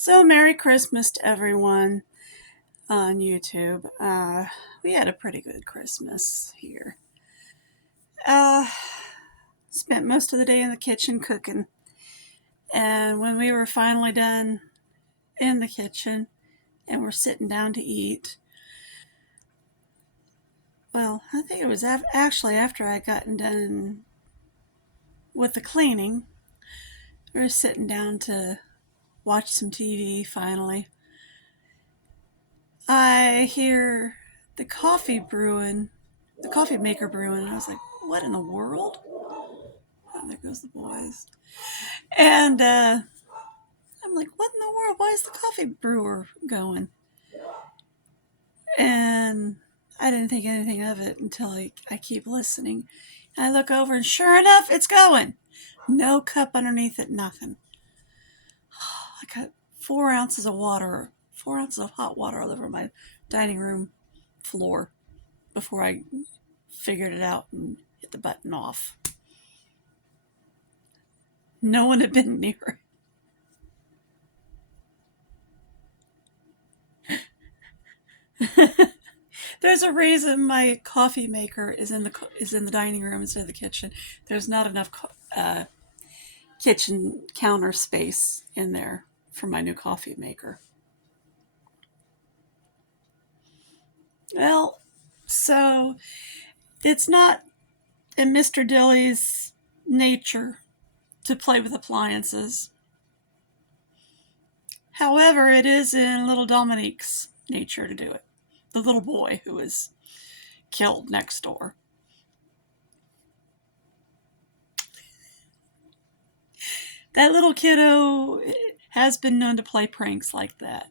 So, Merry Christmas to everyone on YouTube. We had a pretty good Christmas here. Uh, Spent most of the day in the kitchen cooking. And when we were finally done in the kitchen and we're sitting down to eat, well, I think it was actually after I gotten done with the cleaning, we were sitting down to watch some TV finally. I hear the coffee brewing, the coffee maker brewing, and I was like, what in the world? And there goes the boys. And I'm like, what in the world? Why is the coffee brewer going? And I didn't think anything of it until I keep listening. And I look over, and sure enough, it's going. No cup underneath it, nothing. I got 4 ounces of water, 4 ounces of hot water all over my dining room floor before I figured it out and hit the button off. No one had been near it. There's a reason my coffee maker is in the dining room instead of the kitchen. There's not enough kitchen counter space in there for my new coffee maker. Well, so it's not in Mr. Dille's nature to play with appliances. However, it is in little Dominique's nature to do it. The little boy who was killed next door. That little kiddo has been known to play pranks like that.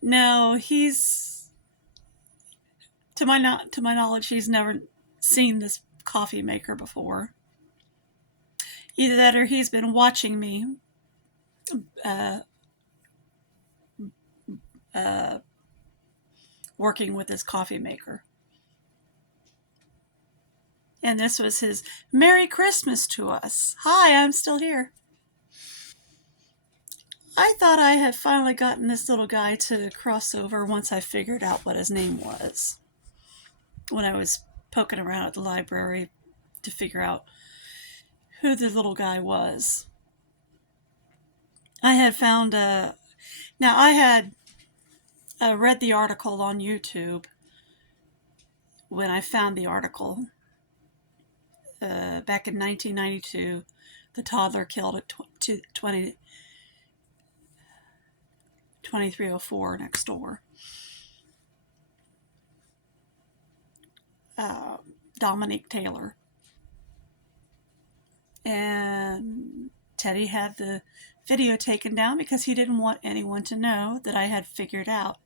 No, he's to my knowledge, he's never seen this coffee maker before. Either that, or he's been watching me uh, uh, working with his coffee maker. And this was his Merry Christmas to us. Hi, I'm still here. I thought I had finally gotten this little guy to cross over once I figured out what his name was. When I was poking around at the library to figure out who the little guy was. I had found now I had read the article on YouTube when I found the article back in 1992. The toddler killed at 2304 next door. Uh, Dominique Taylor. And Teddy had the video taken down because he didn't want anyone to know that I had figured out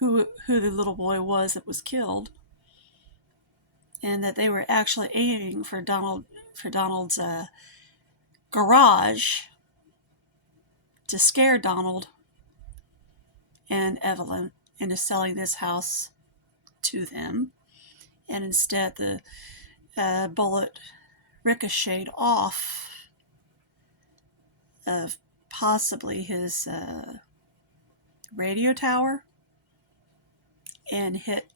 who the little boy was that was killed, and that they were actually aiming for Donald's garage to scare Donald and Evelyn into selling this house to them, and instead the bullet ricocheted off of possibly his radio tower and hit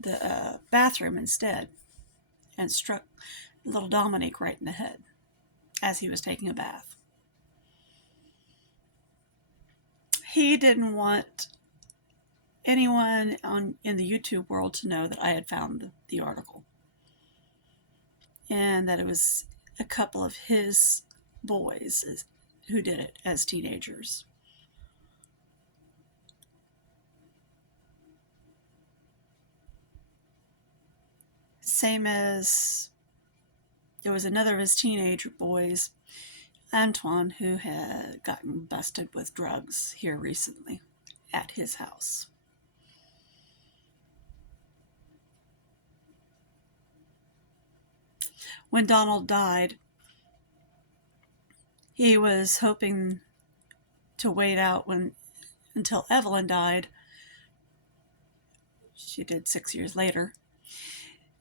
the bathroom instead and struck little Dominique right in the head as he was taking a bath. He didn't want anyone in the YouTube world to know that I had found the article and that it was a couple of his boys who did it as teenagers. Same as there was another of his teenage boys, Antoine, who had gotten busted with drugs here recently at his house. When Donald died, he was hoping to wait out until Evelyn died. She did 6 years later,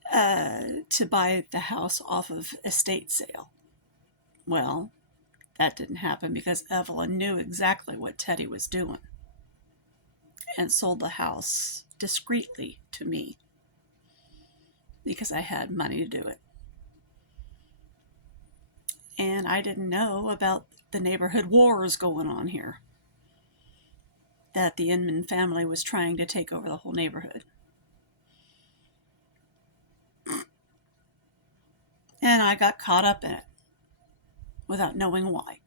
to buy the house off of estate sale. Well, that didn't happen because Evelyn knew exactly what Teddy was doing and sold the house discreetly to me because I had money to do it. And I didn't know about the neighborhood wars going on here, that the Inman family was trying to take over the whole neighborhood. And I got caught up in it without knowing why.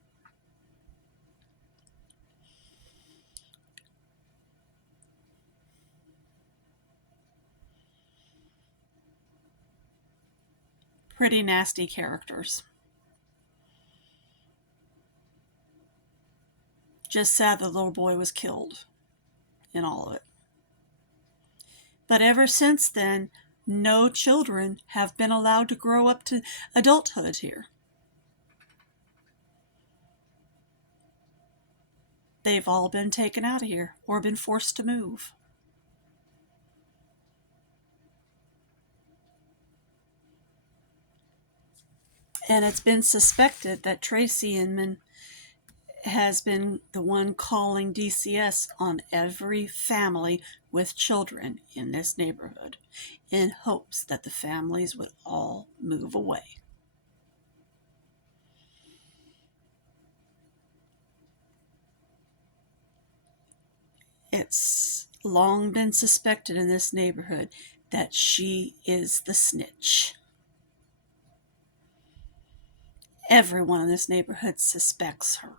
Pretty nasty characters. Just sad the little boy was killed in all of it. But ever since then, no children have been allowed to grow up to adulthood here. They've all been taken out of here or been forced to move. And it's been suspected that Tracy Inman has been the one calling DCS on every family with children in this neighborhood in hopes that the families would all move away. It's long been suspected in this neighborhood that she is the snitch. Everyone in this neighborhood suspects her.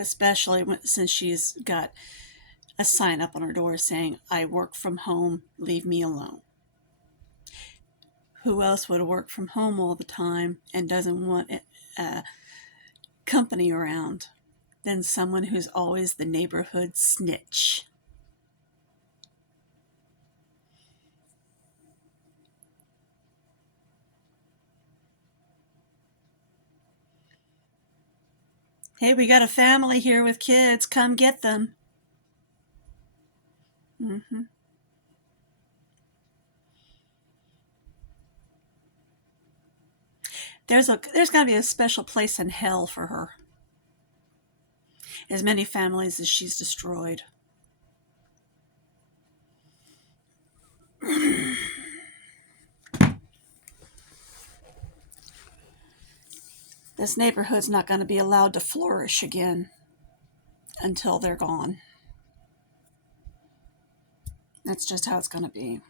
Especially since she's got a sign up on her door saying, "I work from home, leave me alone." Who else would work from home all the time and doesn't want company around than someone who's always the neighborhood snitch? Hey, we got a family here with kids. Come get them. Mm-hmm. There's got to be a special place in hell for her. As many families as she's destroyed. This neighborhood's not going to be allowed to flourish again until they're gone. That's just how it's going to be.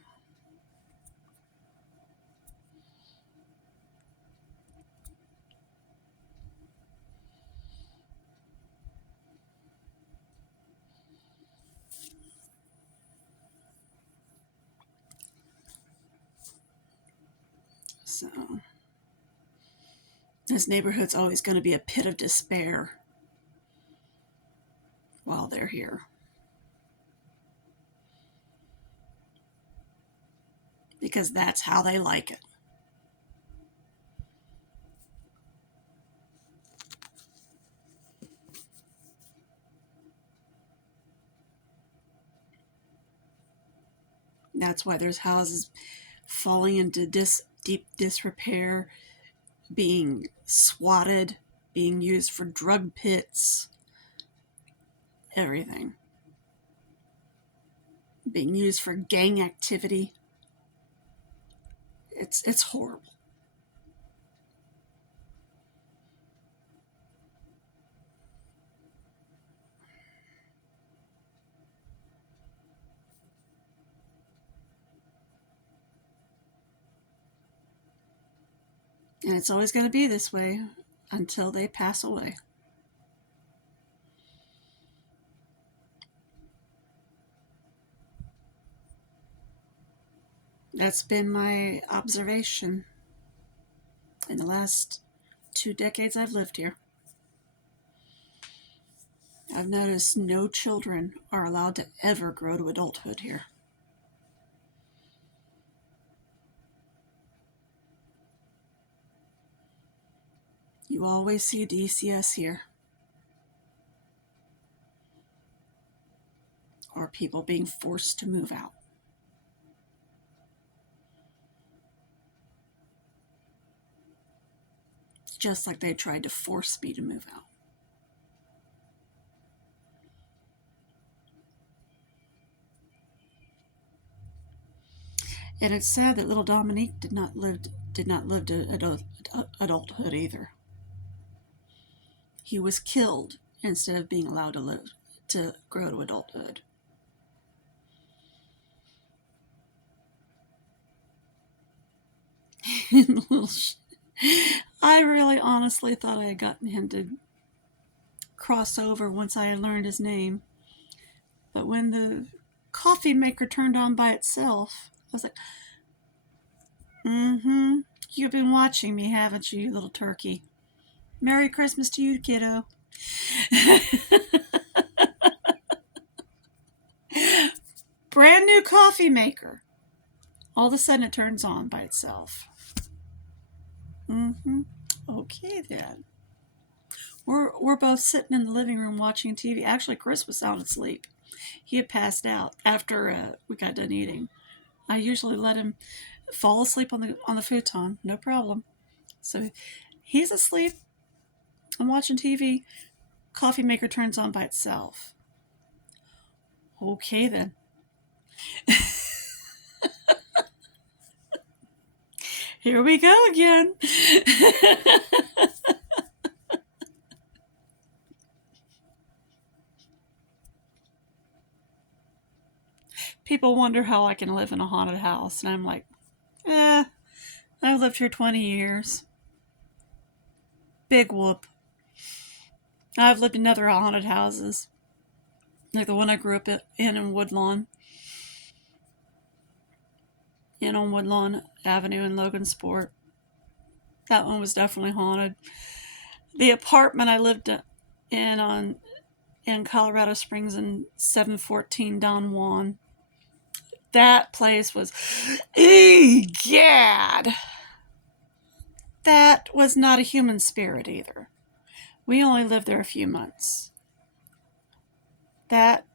So, this neighborhood's always going to be a pit of despair while they're here. Because that's how they like it. That's why there's houses falling into deep disrepair, being swatted, being used for drug pits, everything. Being used for gang activity. It's horrible. And it's always going to be this way until they pass away. That's been my observation in the last 2 decades I've lived here. I've noticed no children are allowed to ever grow to adulthood here. You always see DCS here. Or people being forced to move out. just like they tried to force me to move out. And it's sad that little Dominique did not live to adulthood either. He was killed instead of being allowed to grow to adulthood. I really honestly thought I had gotten him to cross over once I had learned his name. But when the coffee maker turned on by itself, I was like, you've been watching me, haven't you, little turkey? Merry Christmas to you, kiddo. Brand new coffee maker. All of a sudden it turns on by itself. Okay then. We're both sitting in the living room watching TV. Actually, Chris was sound asleep. He had passed out after we got done eating. I usually let him fall asleep on the futon, no problem. So he's asleep. I'm watching TV. Coffee maker turns on by itself. Okay then. Here we go again. People wonder how I can live in a haunted house, and I'm like, I've lived here 20 years. Big whoop. I've lived in other haunted houses, like the one I grew up in Woodlawn. On Woodlawn Avenue in Logansport. That one was definitely haunted. The apartment I lived in Colorado Springs in 714 Don Juan. That place was, egad! That was not a human spirit either. We only lived there a few months. That,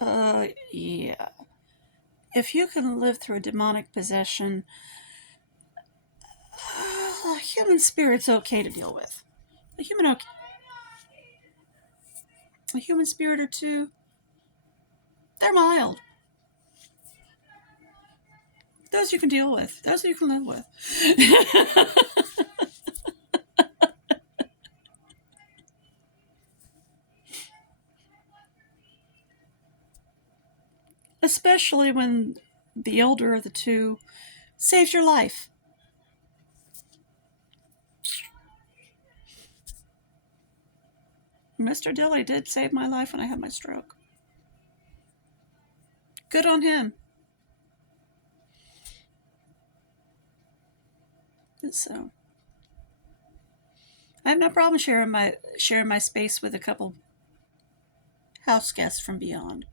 yeah. If you can live through a demonic possession, a human spirit's okay to deal with. A human spirit or two, they're mild. Those you can deal with. Those you can live with. Especially when the elder of the two saves your life. Mr. Dille did save my life when I had my stroke. Good on him. So I have no problem sharing my space with a couple house guests from beyond.